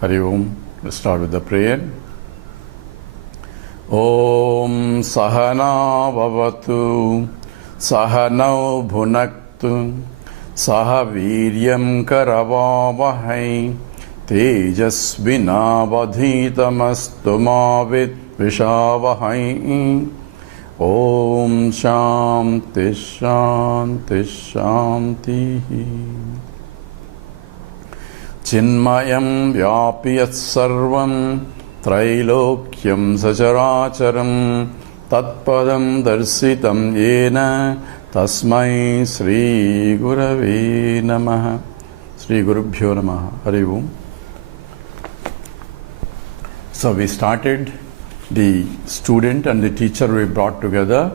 Hari Om. Let's start with the prayer. Om Sahana Bhavatu Sahanau Bhunaktu Sahaviryam Karavavahai Tejasvinavadhitamastu ma Vishavahai. Om Shanti Shanti Shanti. Chinmayam Vyapiyat Sarvam Trailokyam Sacharacharam Tatpadam Darsitam Yena Tasmai Sri Gurave Namaha. Sri Gurubhyo Namaha. Hari Om. So we started, the student and the teacher we brought together,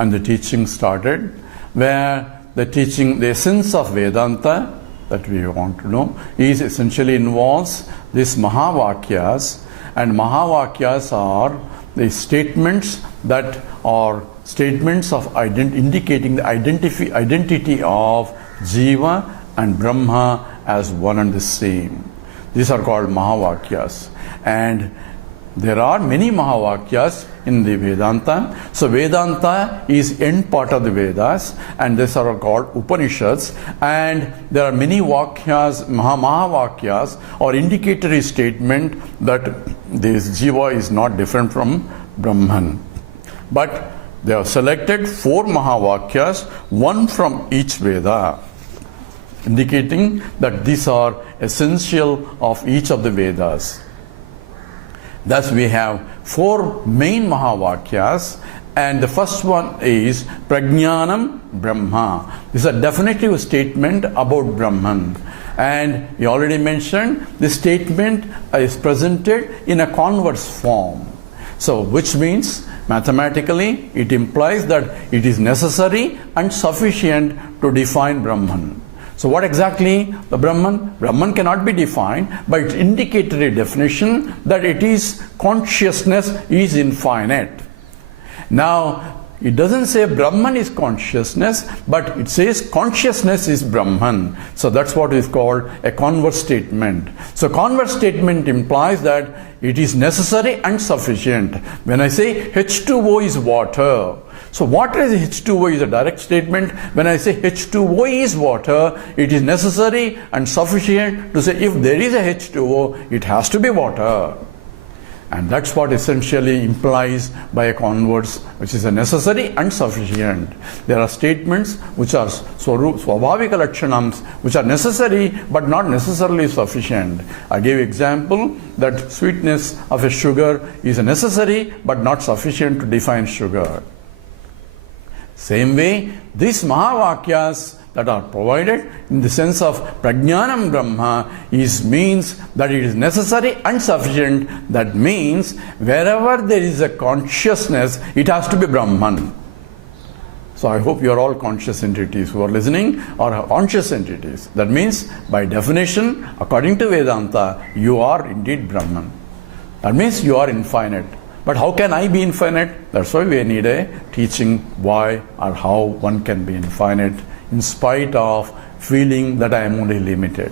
and the teaching started, where the teaching, the essence of Vedanta that we want to know is essentially involves these Mahavakyas, and Mahavakyas are the statements that are statements of indicating the identity of Jiva and Brahma as one and the same. These are called Mahavakyas, and there are many Mahavakyas in the Vedanta. So Vedanta is end part of the Vedas, and these are called Upanishads, and there are many Vakyas, Mahavakyas, or indicatory statement that this Jiva is not different from Brahman. But they have selected 4 Mahavakyas, one from each Veda, indicating that these are essential of each of the Vedas. Thus we have 4 main Mahavakyas, and the first one is Pragyanam Brahma. This is a definitive statement about Brahman, and we already mentioned this statement is presented in a converse form. So which means mathematically it implies that it is necessary and sufficient to define Brahman. So what exactly the Brahman? Brahman cannot be defined by its indicatory definition that it is consciousness is infinite. Now, it doesn't say Brahman is consciousness, but it says consciousness is Brahman. So that's what is called a converse statement. So converse statement implies that it is necessary and sufficient. When I say H2O is water, so water is H2O is a direct statement. When I say H2O is water, it is necessary and sufficient to say if there is a H2O, it has to be water. And that's what essentially implies by a converse, which is a necessary and sufficient. There are statements which are swabhavika lakshanams, which are necessary but not necessarily sufficient. I gave example that sweetness of a sugar is necessary but not sufficient to define sugar. Same way, these Mahavakyas that are provided in the sense of Pragyanam Brahma means that it is necessary and sufficient. That means wherever there is a consciousness, it has to be Brahman. So I hope you are all conscious entities who are listening are conscious entities. That means by definition, according to Vedanta, you are indeed Brahman. That means you are infinite. But how can I be infinite? That's why we need a teaching why or how one can be infinite in spite of feeling that I am only limited.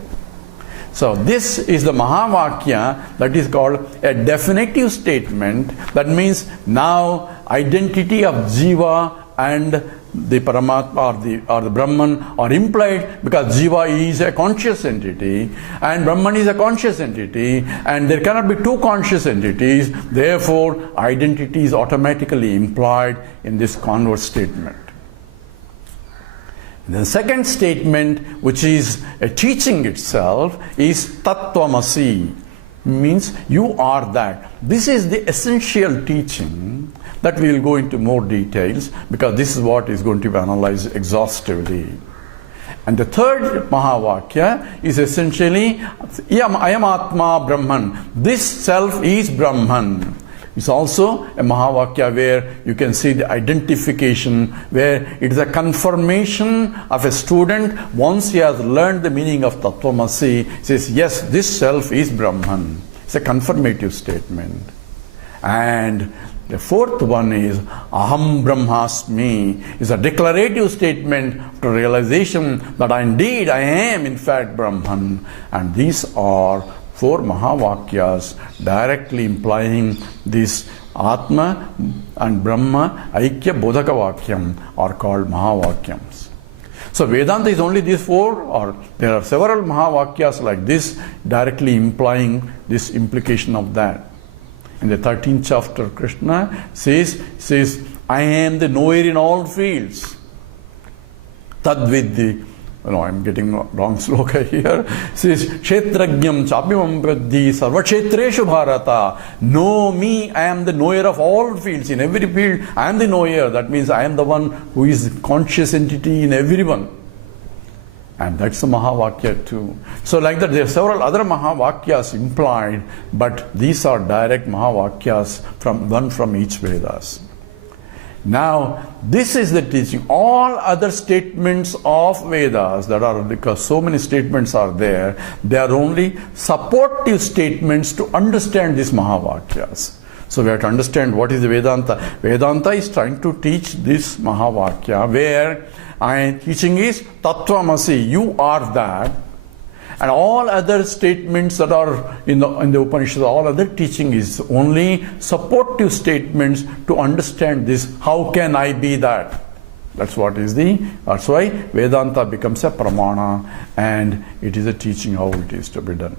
So this is the Mahavakya that is called a definitive statement. That means now identity of Jiva and the Paramatma or the Brahman are implied, because Jiva is a conscious entity and Brahman is a conscious entity, and there cannot be 2 conscious entities. Therefore, identity is automatically implied in this converse statement. The second statement, which is a teaching itself, is Tattvamasi, means you are that. This is the essential teaching that we will go into more details, because this is what is going to be analyzed exhaustively. And the third Mahavakya is essentially Ayam Atma Brahman. This self is Brahman. It's also a Mahavakya where you can see the identification, where it is a confirmation of a student once he has learned the meaning of Tattvamasi, says, yes, this self is Brahman. It's a confirmative statement. And the fourth one is Aham Brahmasmi, is a declarative statement to realization that indeed I am in fact Brahman. And these are 4 Mahavakyas directly implying this Atma and Brahma Aikya Bodhaka Vakyam are called Mahavakyams. So Vedanta is only these 4, or there are several Mahavakyas like this directly implying this implication of that. In the 13th chapter, Krishna says, I am the knower in all fields. Tadvidhi. I'm getting wrong sloka here. Says, Kshetrajnam chapimam pradhi sarvakshetreshu bharata. Know me, I am the knower of all fields. In every field, I am the knower. That means I am the one who is the conscious entity in everyone. And that's the Mahavakya too. So like that, there are several other Mahavakyas implied, but these are direct Mahavakyas, one from each Vedas. Now, this is the teaching. All other statements of Vedas that are, because so many statements are there, they are only supportive statements to understand these Mahavakyas. So we have to understand what is the Vedanta. Vedanta is trying to teach this Mahavakya, where teaching is Tattvamasi, you are that. And all other statements that are in the Upanishads, all other teaching is only supportive statements to understand this. How can I be that? That's why Vedanta becomes a pramana, and it is a teaching how it is to be done.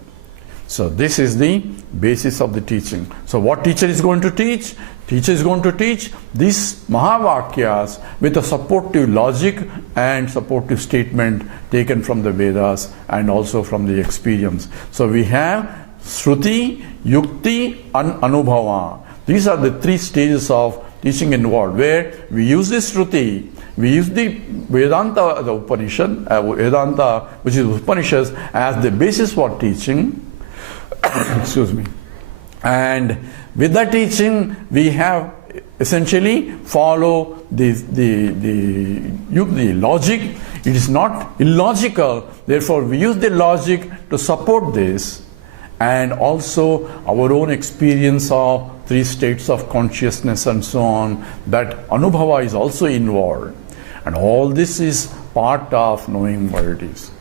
So this is the basis of the teaching. So what teacher is going to teach? Teacher is going to teach these Mahavakyas with a supportive logic and supportive statement taken from the Vedas and also from the experience. So we have Shruti, Yukti and Anubhava. These are the 3 stages of teaching involved, where we use the Shruti, we use the Vedanta, the Upanishad, Vedanta, which is Upanishads, as the basis for teaching. Excuse me. And with that teaching, we have essentially follow the logic. It is not illogical. Therefore, we use the logic to support this, and also our own experience of 3 states of consciousness and so on. That anubhava is also involved, and all this is part of knowing what it is.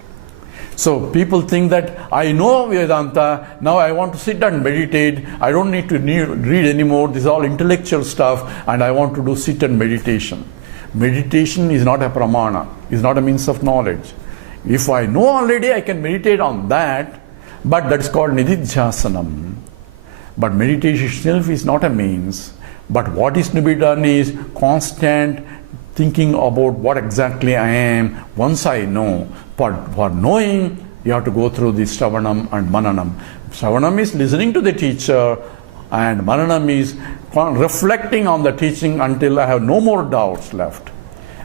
So people think that I know Vedanta, now I want to sit and meditate, I don't need to read anymore, this is all intellectual stuff, and I want to do sit and meditation. Meditation is not a pramana, is not a means of knowledge. If I know already, I can meditate on that, but that's called nididhyasanam. But meditation itself is not a means, but what is to be done is constant thinking about what exactly I am. Once I know, for knowing, you have to go through the Shravanam and Mananam. Shravanam is listening to the teacher, and Mananam is reflecting on the teaching until I have no more doubts left.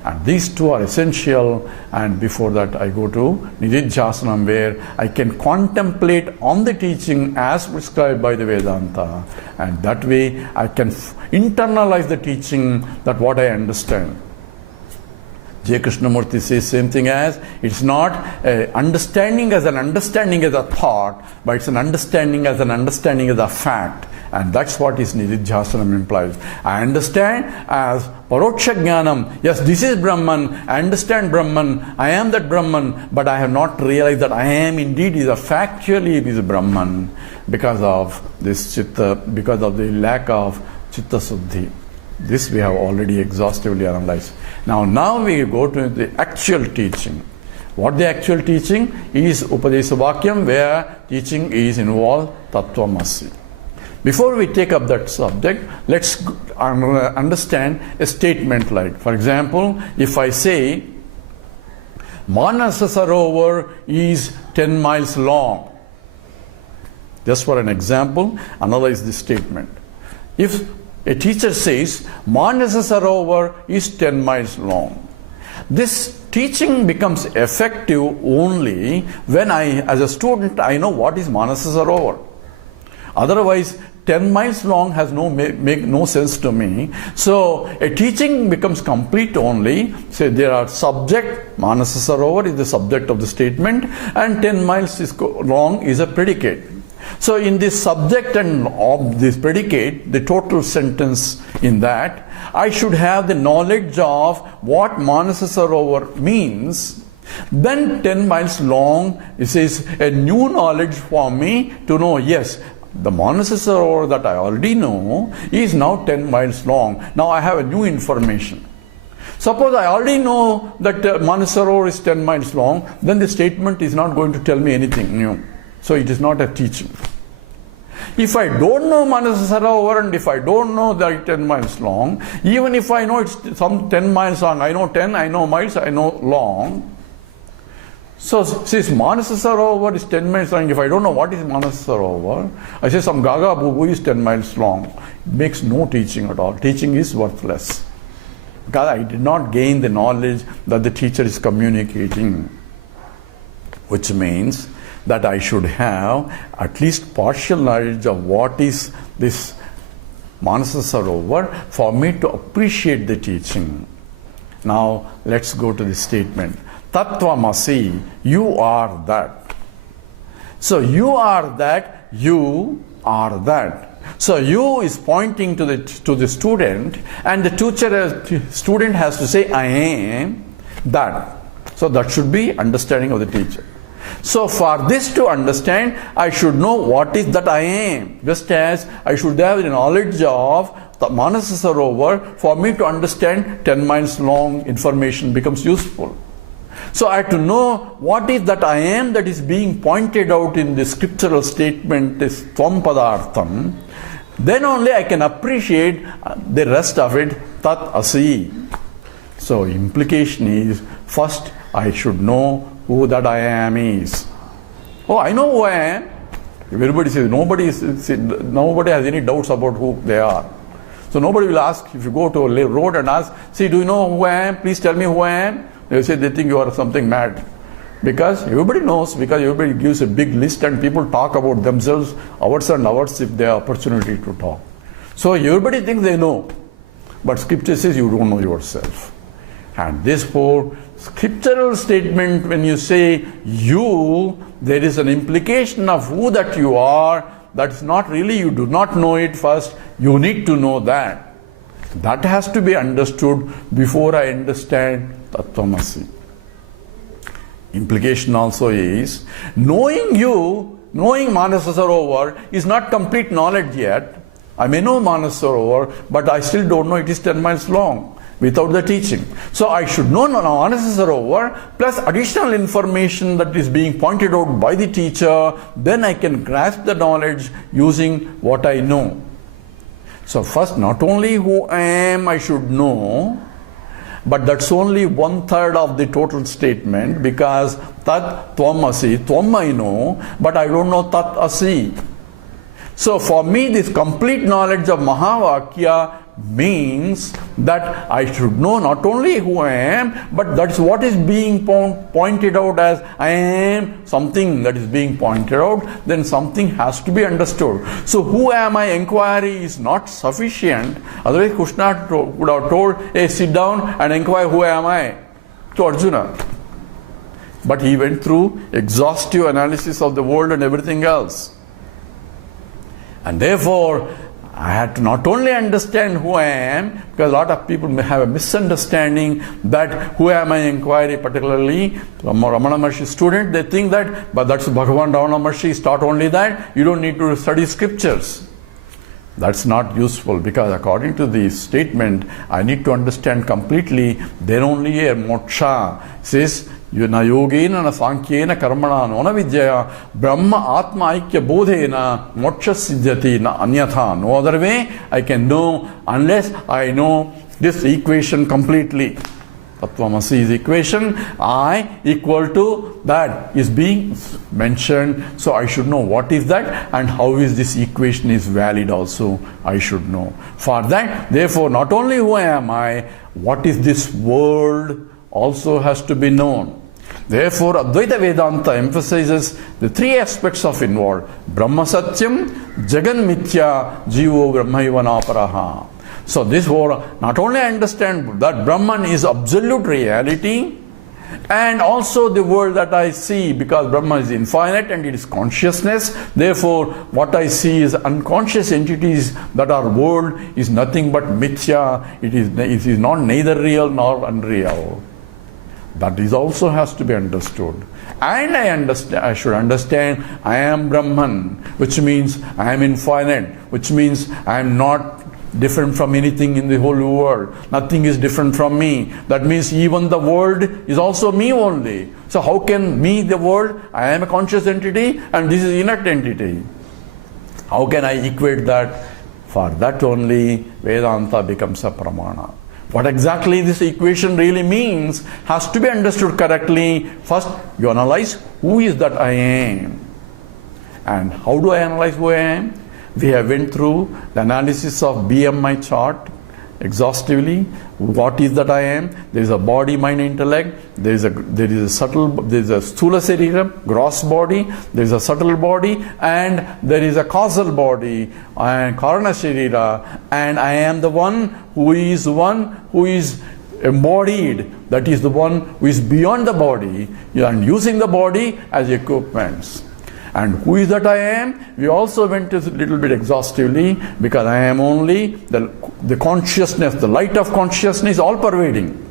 And these 2 are essential, and before that I go to Nididhyasanam, where I can contemplate on the teaching as prescribed by the Vedanta, and that way I can internalize the teaching, that what I understand. Dakshinamurthy says same thing as, it's not understanding as a thought, but it's an understanding as a fact. And that's what is Nididhyasanam implies. I understand as Paroksha Jnanam, yes, this is Brahman, I understand Brahman, I am that Brahman, but I have not realized that I am indeed factually it is Brahman, because of this Chitta, because of the lack of Chitta Suddhi. This we have already exhaustively analyzed. Now we go to the actual teaching. What the actual teaching is? Upadesha Vakyam, where teaching is involved Tattvamasi. Before we take up that subject, let's understand a statement like, for example, if I say Manasa Sarovar is 10 miles long. Just for an example, analyze this statement. If a teacher says Manasa Sarovar is 10 miles long, this teaching becomes effective only when as a student, I know what is Manasa Sarovar. Otherwise, 10 miles long has make no sense to me. So a teaching becomes complete only. Say there are subject, Manasa Sarovar is the subject of the statement, and 10 miles long is a predicate. So in this subject and of this predicate, the total sentence in that, I should have the knowledge of what Manasa Sarovar means, Then 10 miles long, it says, a new knowledge for me to know, yes, the Manasa Sarovar that I already know is now 10 miles long. Now I have a new information. Suppose I already know that Manasa Sarovar is 10 miles long, then the statement is not going to tell me anything new. So it is not a teaching. If I don't know Manasa Sarovar and if I don't know that 10 miles long, even if I know it's some 10 miles long, I know 10, I know miles, I know long. So since Manasa Sarovar is 10 miles long, if I don't know what is Manasa Sarovar, I say some Gaga Boo is 10 miles long. It makes no teaching at all. Teaching is worthless. Because I did not gain the knowledge that the teacher is communicating. Which means that I should have at least partial knowledge of what is this Manasa Sarovar for me to appreciate the teaching. Now let's go to the statement. Tattvamasi, you are that. So you are that, you are that. So you is pointing to the student, and the student has to say, I am that. So that should be understanding of the teacher. So for this to understand, I should know what is that I am. Just as I should have the knowledge of the Manasa Sarovar, for me to understand 10 miles long information becomes useful. So I have to know what is that I am that is being pointed out in the scriptural statement, this tvam padartham. Then only I can appreciate the rest of it, tat asi. So implication is, first I should know who that I am is. Oh, I know who I am. Everybody says, nobody has any doubts about who they are. So nobody will ask, if you go to a road and ask, see, do you know who I am? Please tell me who I am. They say they think you are something mad. Because everybody knows, because everybody gives a big list and people talk about themselves hours and hours if they have opportunity to talk. So everybody thinks they know. But scripture says you don't know yourself. And therefore, scriptural statement, when you say you, there is an implication of who that you are. That's not really, you do not know it first. You need to know that. That has to be understood before I understand Tattvamasi. Implication also is, knowing you, knowing Manasa Sarovar is not complete knowledge yet. I may know Manasa Sarovar, but I still don't know it is 10 miles long without the teaching. So I should know Manasa Sarovar plus additional information that is being pointed out by the teacher. Then I can grasp the knowledge using what I know. So first, not only who I am I should know, but that's only 1/3 of the total statement, because tat tvam asi, tvam I know, but I don't know tat asi. So for me, this complete knowledge of Mahavakya means that I should know not only who I am, but that's what is being pointed out as I am, something that is being pointed out, then something has to be understood. So who am I inquiry is not sufficient. Otherwise Krishna would have told, hey, sit down and inquire who am I to Arjuna. But he went through exhaustive analysis of the world and everything else. And therefore, I had to not only understand who I am, because a lot of people may have a misunderstanding that who am I inquiry, particularly Ramana Maharshi student, they think that, but that's Bhagavan Ramana Maharshi is taught only that, you don't need to study scriptures. That's not useful, because according to the statement, I need to understand completely, then only a moksha says, na yogena na sankhena karmana na vidyaya brahma atma aikya bodhena moksha siddhati na anyatha. No other way I can know unless I know this equation completely. Tattvamasi's equation, I equal to that is being mentioned. So I should know what is that and how is this equation is valid also I should know. For that, therefore, not only who am I, what is this world also has to be known. Therefore, Advaita Vedanta emphasizes the three aspects of involved: Brahma Satyam, Jagan Mithya, Jivo Brahmaiva Naparaha. So this word, not only understand that Brahman is absolute reality, and also the world that I see, because Brahma is infinite and it is consciousness. Therefore, what I see is unconscious entities that are world is nothing but mithya. It is not neither real nor unreal. That is also has to be understood. And I should understand I am Brahman, which means I am infinite, which means I am not different from anything in the whole world. Nothing is different from me. That means even the world is also me only. So how can me, the world, I am a conscious entity and this is inert entity. How can I equate that? For that only Vedanta becomes a pramana. What exactly this equation really means has to be understood correctly. First, you analyze who is that I am. And how do I analyze who I am? We have went through the analysis of BMI chart exhaustively. What is that I am? There is a body, mind, intellect. There is a sthula sarira, gross body. There is a subtle body, and there is a causal body, and karana sarira. And I am the one who is embodied. That is the one who is beyond the body and using the body as equipments. And who is that I am? We also went a little bit exhaustively, because I am only the consciousness, the light of consciousness, all pervading.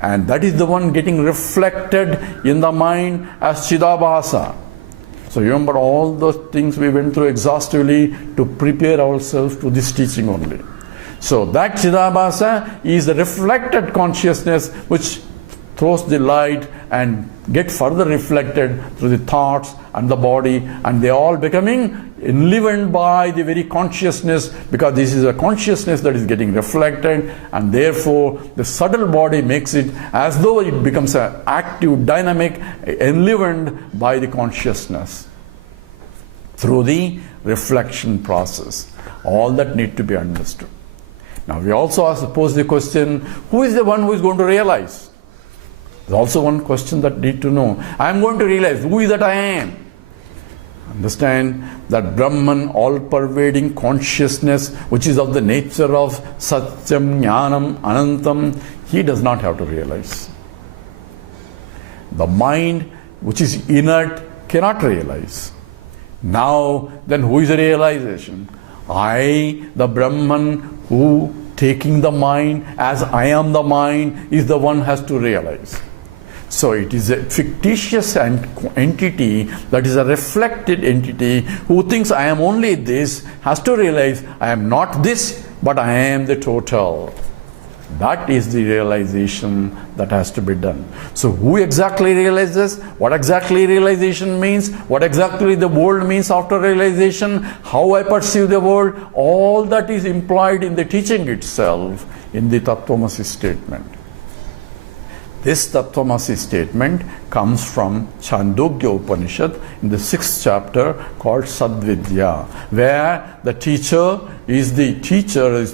And that is the one getting reflected in the mind as Chidabhasa. So remember all those things we went through exhaustively to prepare ourselves to this teaching only. So that Chidabhasa is the reflected consciousness which throws the light and get further reflected through the thoughts and the body, and they all becoming enlivened by the very consciousness, because this is a consciousness that is getting reflected, and therefore the subtle body makes it as though it becomes an active, dynamic, enlivened by the consciousness through the reflection process. All that need to be understood. Now we also pose the question, who is the one who is going to realize? There's also one question that need to know. I am going to realize who is that I am. Understand that Brahman, all-pervading consciousness, which is of the nature of Satyam, Jnanam, Anantam, he does not have to realize. The mind, which is inert, cannot realize. Now, then who is the realization? I, the Brahman, who taking the mind as I am the mind, is the one has to realize. So it is a fictitious entity, that is a reflected entity, who thinks I am only this, has to realize I am not this, but I am the total. That is the realization that has to be done. So who exactly realizes? What exactly realization means? What exactly the world means after realization? How I perceive the world? All that is implied in the teaching itself, in the Tattvamasi statement. This Tattvamasi statement comes from Chandogya Upanishad in the 6th chapter called Sadvidya, where the teacher is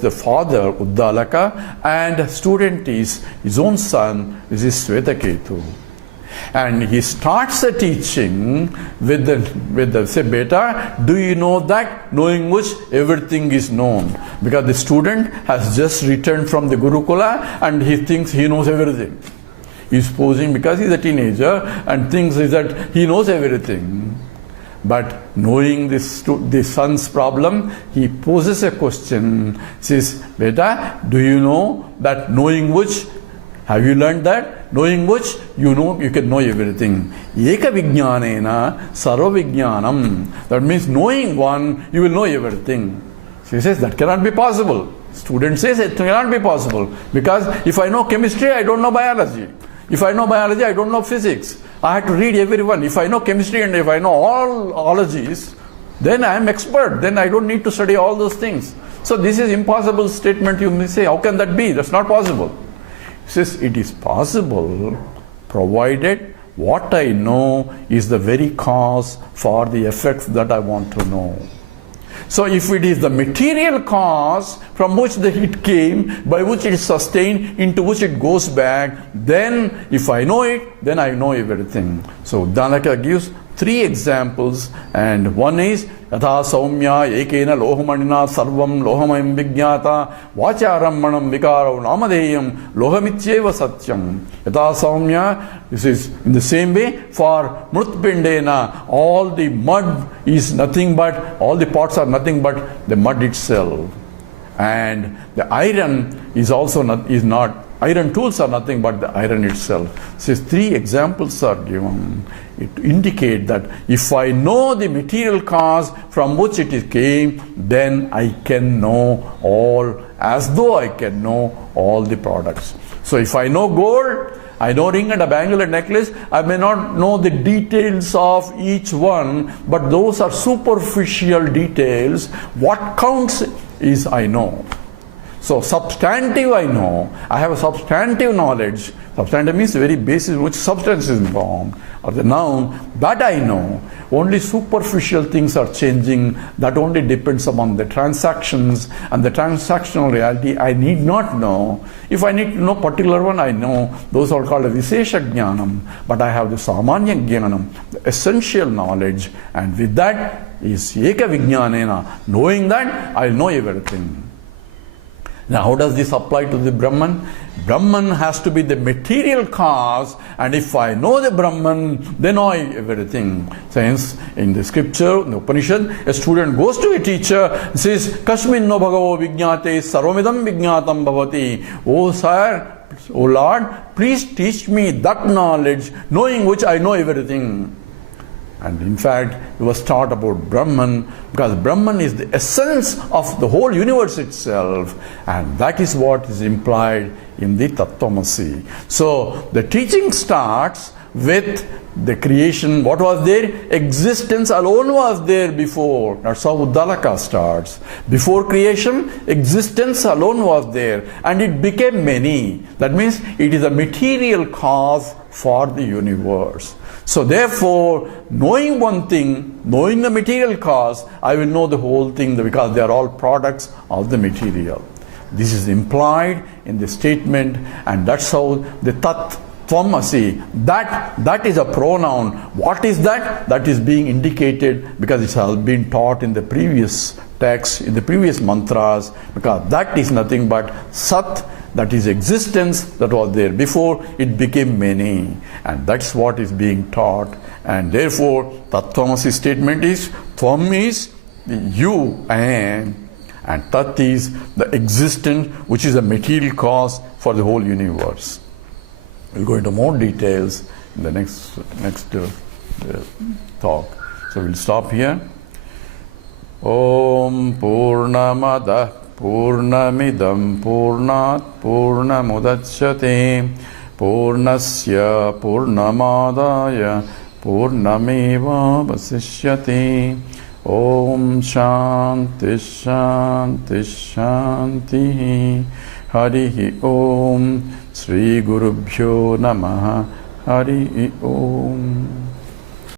the father, Uddalaka, and student is his own son, is Swetaketu. And he starts the teaching with the say, Beta, do you know that? Knowing which everything is known. Because the student has just returned from the Gurukula and he thinks he knows everything. He's posing because he's a teenager and thinks that he knows everything. But knowing the son's problem, he poses a question. Says, Beta, do you know that knowing which, have you learned that? Knowing which, you can know everything. Eka vijnanena sarva vijnanam. That means knowing one, you will know everything. So he says, that cannot be possible. Student says it cannot be possible. Because if I know chemistry, I don't know biology. If I know biology, I don't know physics. I have to read everyone. If I know chemistry and if I know all ologies, then I am expert. Then I don't need to study all those things. So this is impossible statement. You may say, how can that be? That's not possible. He says, it is possible, provided what I know is the very cause for the effects that I want to know. So if it is the material cause from which the heat came, by which it is sustained, into which it goes back, then if I know it, then I know everything. So Uddalaka gives 3 examples, and one is Yatha Saumya Ekena Lohamanina Sarvam Lohamayam Vigyata Vacharammanam Vikaro Namadeyam Lohamityeva Satyam. Yatha Saumya, this is in the same way for Mrutpindena, all the mud is nothing but, all the pots are nothing but the mud itself. And the iron is also not iron tools are nothing but the iron itself. So 3 examples are given. It indicate that if I know the material cause from which it came, then I can know all, as though I can know all the products. So if I know gold, I know ring and a bangle and necklace, I may not know the details of each one, but those are superficial details. What counts is I know. So substantive I know, I have a substantive knowledge. Substantive means the very basis which substance is formed, or the noun, that I know. Only superficial things are changing. That only depends upon the transactions, and the transactional reality I need not know. If I need to know particular one, I know. Those are called a Vishesha Jnanam. But I have the Samanya Jnanam, the essential knowledge, and with that is Eka Vijnanena. Knowing that, I know everything. Now, how does this apply to the Brahman? Brahman has to be the material cause, and if I know the Brahman, then I know everything. Since in the scripture, in the Upanishad, a student goes to a teacher and says, Kasmin no bhagavo vijñate sarvamidam vijñatam bhavati. Oh sir, oh Lord, please teach me that knowledge, knowing which I know everything. And in fact, it was taught about Brahman, because Brahman is the essence of the whole universe itself, and that is what is implied in the Tattvamasi. So the teaching starts with the creation. What was there? Existence alone was there before. That's how Uddalaka starts. Before creation, existence alone was there, and it became many. That means it is a material cause for the universe. So therefore, knowing one thing, knowing the material cause, I will know the whole thing, because they are all products of the material. This is implied in the statement, and that's how the Tvamasi, that is a pronoun. What is that? That is being indicated because it has been taught in the previous text, in the previous mantras, because that is nothing but Sat, that is existence that was there before, it became many. And that's what is being taught. And therefore, Tattvamasi statement is, Tvam is the you and Tat is the existence, which is a material cause for the whole universe. We'll go into more details in the next talk. So we'll stop here. Om Purnamada Purnamidam Purnat Purnamudachyate Purnasya Purnamadaya Purnameva Vasishyate. Om Shanti Shanti Shanti. Harihi Om. Shri Gurubhyo Namaha. Harihi Om.